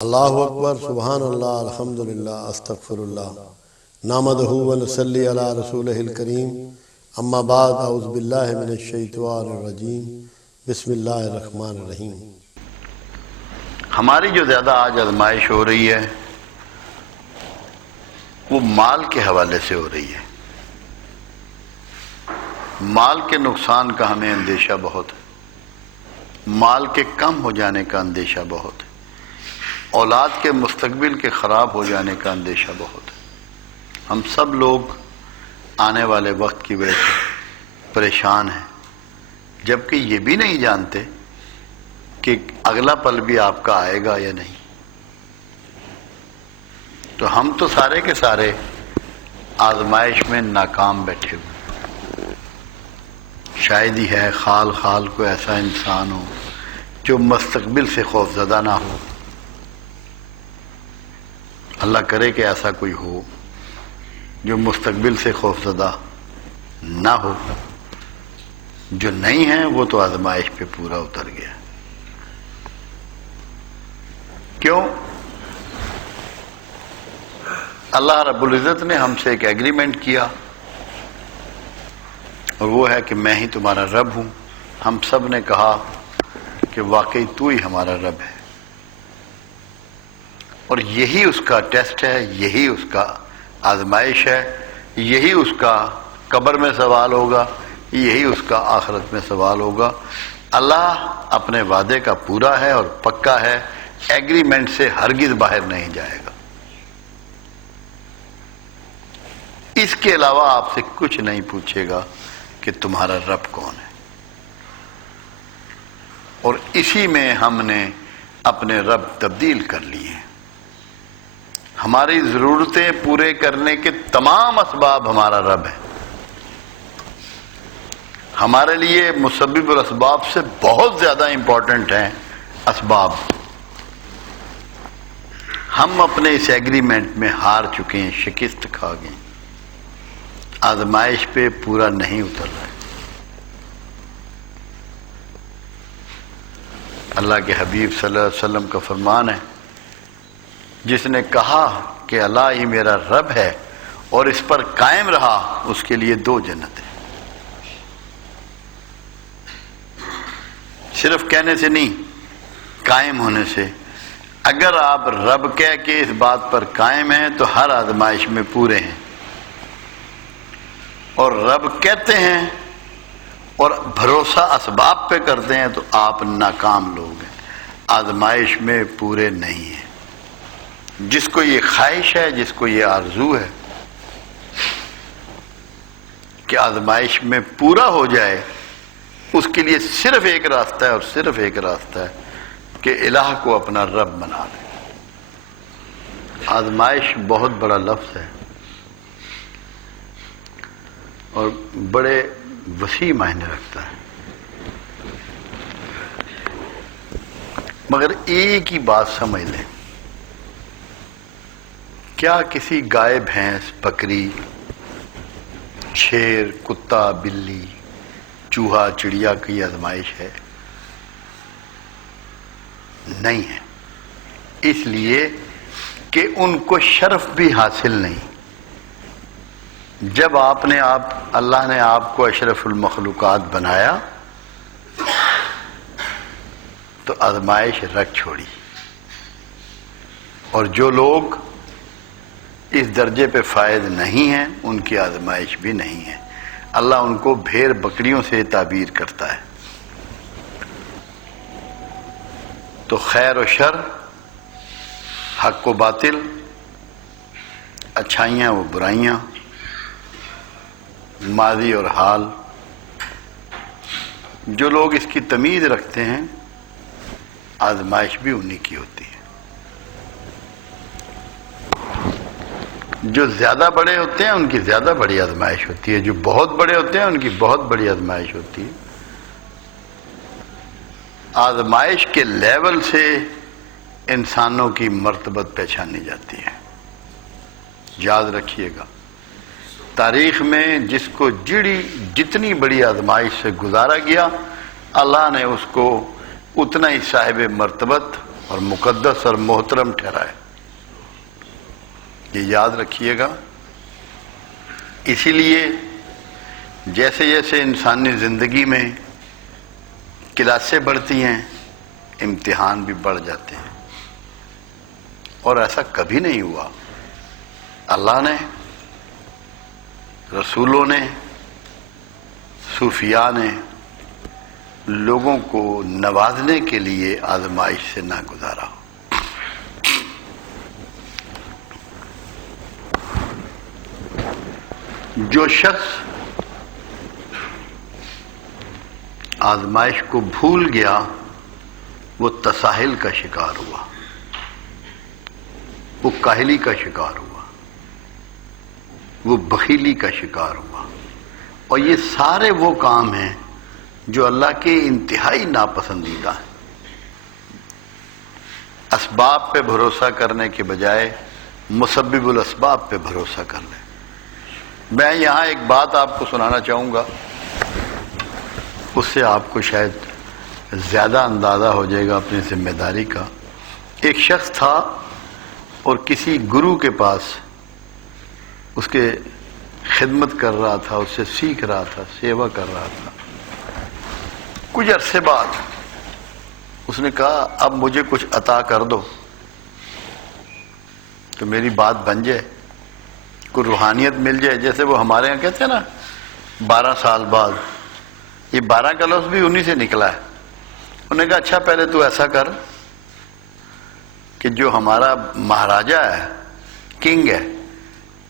اللہ اکبر، سبحان اللہ، الحمدللہ، استغفر اللہ، نحمدہ و نصلی علی رسولہ الکریم، اما بعد، اعوذ باللہ من الشیطان الرجیم، بسم اللہ الرحمن الرحیم۔ ہماری جو زیادہ آج آزمائش ہو رہی ہے وہ مال کے حوالے سے ہو رہی ہے۔ مال کے نقصان کا ہمیں اندیشہ بہت ہے، مال کے کم ہو جانے کا اندیشہ بہت ہے، اولاد کے مستقبل کے خراب ہو جانے کا اندیشہ بہت ہے۔ ہم سب لوگ آنے والے وقت کی وجہ سے پریشان ہیں، جبکہ یہ بھی نہیں جانتے کہ اگلا پل بھی آپ کا آئے گا یا نہیں۔ تو ہم تو سارے کے سارے آزمائش میں ناکام بیٹھے ہوئے۔ شاید ہی ہے خال خال کوئی ایسا انسان ہو جو مستقبل سے خوف زدہ نہ ہو۔ اللہ کرے کہ ایسا کوئی ہو جو مستقبل سے خوف زدہ نہ ہو۔ جو نہیں ہے وہ تو آزمائش پہ پورا اتر گیا۔ کیوں؟ اللہ رب العزت نے ہم سے ایک ایگریمنٹ کیا، اور وہ ہے کہ میں ہی تمہارا رب ہوں۔ ہم سب نے کہا کہ واقعی تو ہی ہمارا رب ہے، اور یہی اس کا ٹیسٹ ہے، یہی اس کا آزمائش ہے، یہی اس کا قبر میں سوال ہوگا، یہی اس کا آخرت میں سوال ہوگا۔ اللہ اپنے وعدے کا پورا ہے اور پکا ہے، ایگریمنٹ سے ہرگز باہر نہیں جائے گا۔ اس کے علاوہ آپ سے کچھ نہیں پوچھے گا کہ تمہارا رب کون ہے، اور اسی میں ہم نے اپنے رب تبدیل کر لیے ہیں۔ ہماری ضرورتیں پورے کرنے کے تمام اسباب ہمارا رب ہے۔ ہمارے لیے مسبب الاسباب سے بہت زیادہ امپورٹنٹ ہیں اسباب۔ ہم اپنے اس ایگریمنٹ میں ہار چکے ہیں، شکست کھا گئے، آزمائش پہ پورا نہیں اتر رہے۔ اللہ کے حبیب صلی اللہ علیہ وسلم کا فرمان ہے، جس نے کہا کہ اللہ ہی میرا رب ہے اور اس پر قائم رہا، اس کے لیے 2 جنتیں۔ صرف کہنے سے نہیں، قائم ہونے سے۔ اگر آپ رب کہہ کے اس بات پر قائم ہیں تو ہر آزمائش میں پورے ہیں، اور رب کہتے ہیں اور بھروسہ اسباب پہ کرتے ہیں تو آپ ناکام لوگ ہیں، آزمائش میں پورے نہیں ہیں۔ جس کو یہ خواہش ہے، جس کو یہ آرزو ہے کہ آزمائش میں پورا ہو جائے، اس کے لیے صرف ایک راستہ ہے، اور صرف ایک راستہ ہے کہ الہ کو اپنا رب بنا لے۔ آزمائش بہت بڑا لفظ ہے اور بڑے وسیع معنی رکھتا ہے، مگر ایک ہی بات سمجھ لیں، کیا کسی گائے، بھینس، بکری، شیر، کتا، بلی، چوہا، چڑیا کی آزمائش ہے؟ نہیں ہے، اس لیے کہ ان کو شرف بھی حاصل نہیں۔ جب اللہ نے آپ کو اشرف المخلوقات بنایا تو آزمائش رکھ چھوڑی، اور جو لوگ اس درجے پہ فائز نہیں ہیں ان کی آزمائش بھی نہیں ہے۔ اللہ ان کو بھیڑ بکریوں سے تعبیر کرتا ہے۔ تو خیر و شر، حق و باطل، اچھائیاں و برائیاں، ماضی اور حال، جو لوگ اس کی تمیز رکھتے ہیں، آزمائش بھی انہی کی ہوتی ہے۔ جو زیادہ بڑے ہوتے ہیں ان کی زیادہ بڑی آزمائش ہوتی ہے، جو بہت بڑے ہوتے ہیں ان کی بہت بڑی آزمائش ہوتی ہے۔ آزمائش کے لیول سے انسانوں کی مرتبت پہچانی جاتی ہے۔ یاد رکھیے گا، تاریخ میں جس کو جتنی بڑی آزمائش سے گزارا گیا، اللہ نے اس کو اتنا ہی صاحب مرتبت اور مقدس اور محترم ٹھہرائے. یہ یاد رکھیے گا. اسی لیے جیسے جیسے انسانی زندگی میں کلاسیں بڑھتی ہیں امتحان بھی بڑھ جاتے ہیں. اور ایسا کبھی نہیں ہوا. اللہ نے، رسولوں نے، صوفیاء نے لوگوں کو نوازنے کے لیے آزمائش سے نہ گزارا. جو شخص آزمائش کو بھول گیا وہ تساہل کا شکار ہوا، وہ کاہلی کا شکار ہوا، وہ بخیلی کا شکار ہوا. اور یہ سارے وہ کام ہیں جو اللہ کے انتہائی ناپسندیدہ ہیں. اسباب پہ بھروسہ کرنے کے بجائے مسبب الاسباب پہ بھروسہ کر لیں. میں یہاں ایک بات آپ کو سنانا چاہوں گا، اس سے آپ کو شاید زیادہ اندازہ ہو جائے گا اپنی ذمہ داری کا. ایک شخص تھا اور کسی گرو کے پاس اس کے خدمت کر رہا تھا، اس سے سیکھ رہا تھا، سیوا کر رہا تھا. کچھ عرصے بعد اس نے کہا اب مجھے کچھ عطا کر دو تو میری بات بن جائے، کوئی روحانیت مل جائے. جیسے وہ ہمارے یہاں کہتے ہیں نا 12 سال بعد، یہ 12 کا لفظ بھی انہی سے نکلا ہے. انہوں نے کہا اچھا پہلے تو ایسا کر کہ جو ہمارا مہاراجا ہے، کنگ ہے،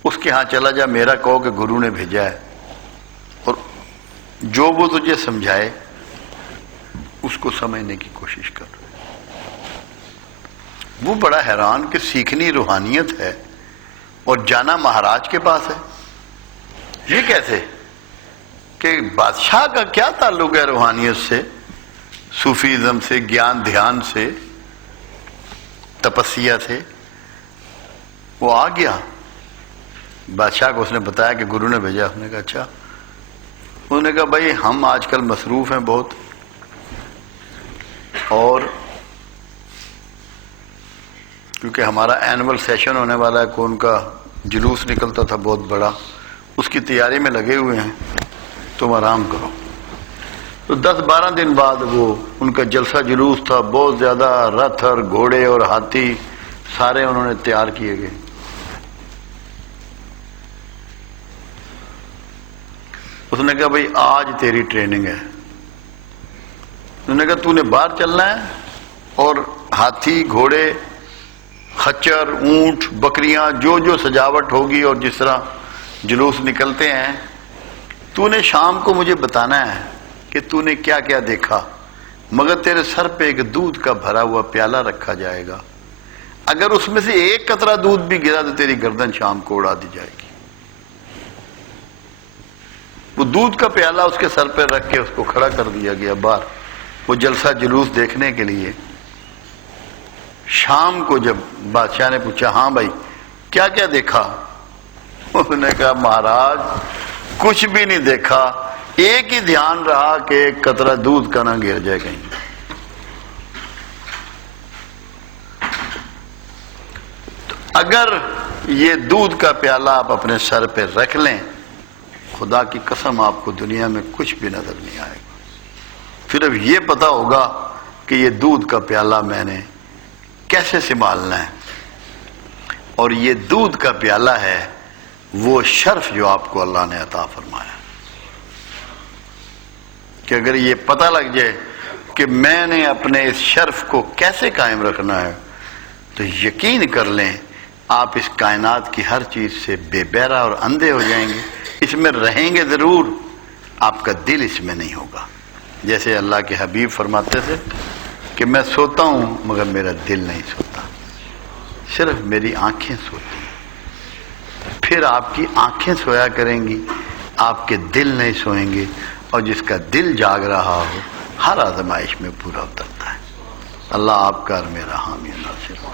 اس کے ہاں چلا جا، میرا کہو کہ گرو نے بھیجا ہے، اور جو وہ تجھے سمجھائے اس کو سمجھنے کی کوشش کر. وہ بڑا حیران کہ سیکھنی روحانیت ہے اور جانا مہاراج کے پاس ہے. یہ کیسے کہ بادشاہ کا کیا تعلق ہے روحانیت سے، صوفیزم سے، گیان دھیان سے، تپسیا سے. وہ آ گیا بادشاہ کو، اس نے بتایا کہ گرو نے بھیجا. اس نے کہا اچھا. انہوں نے کہا بھائی ہم آج کل مصروف ہیں بہت، اور کیونکہ ہمارا اینول سیشن ہونے والا ہے، کون کا جلوس نکلتا تھا بہت بڑا، اس کی تیاری میں لگے ہوئے ہیں، تم آرام کرو. تو 10-12 دن بعد وہ ان کا جلسہ جلوس تھا، بہت زیادہ رتھ اور گھوڑے اور ہاتھی سارے انہوں نے تیار کیے گئے. اس نے کہا بھائی آج تیری ٹریننگ ہے. انہوں نے کہا تو نے باہر چلنا ہے اور ہاتھی، گھوڑے، خچر، اونٹ، بکریاں، جو جو سجاوٹ ہوگی اور جس طرح جلوس نکلتے ہیں، تو نے شام کو مجھے بتانا ہے کہ تو نے کیا کیا دیکھا. مگر تیرے سر پہ ایک دودھ کا بھرا ہوا پیالہ رکھا جائے گا، اگر اس میں سے ایک قطرہ دودھ بھی گرا تو تیری گردن شام کو اڑا دی جائے گی. وہ دودھ کا پیالہ اس کے سر پہ رکھ کے اس کو کھڑا کر دیا گیا باہر، وہ جلسہ جلوس دیکھنے کے لیے. شام کو جب بادشاہ نے پوچھا ہاں بھائی کیا کیا دیکھا، اس نے کہا مہاراج کچھ بھی نہیں دیکھا، ایک ہی دھیان رہا کہ ایک قطرہ دودھ کا نہ گر جائے کہیں. تو اگر یہ دودھ کا پیالہ آپ اپنے سر پہ رکھ لیں، خدا کی قسم آپ کو دنیا میں کچھ بھی نظر نہیں آئے گا. صرف یہ پتا ہوگا کہ یہ دودھ کا پیالہ میں نے کیسے سنبھالنا ہے. اور یہ دودھ کا پیالہ ہے وہ شرف جو آپ کو اللہ نے عطا فرمایا، کہ اگر یہ پتہ لگ جائے کہ میں نے اپنے اس شرف کو کیسے قائم رکھنا ہے، تو یقین کر لیں آپ اس کائنات کی ہر چیز سے بے بہرا اور اندھے ہو جائیں گے. اس میں رہیں گے ضرور، آپ کا دل اس میں نہیں ہوگا. جیسے اللہ کے حبیب فرماتے تھے کہ میں سوتا ہوں مگر میرا دل نہیں سوتا، صرف میری آنکھیں سوتی ہیں. پھر آپ کی آنکھیں سویا کریں گی، آپ کے دل نہیں سوئیں گے، اور جس کا دل جاگ رہا ہو ہر آزمائش میں پورا اترتا ہے. اللہ آپ کا اور میرا حامی ناصر ہو.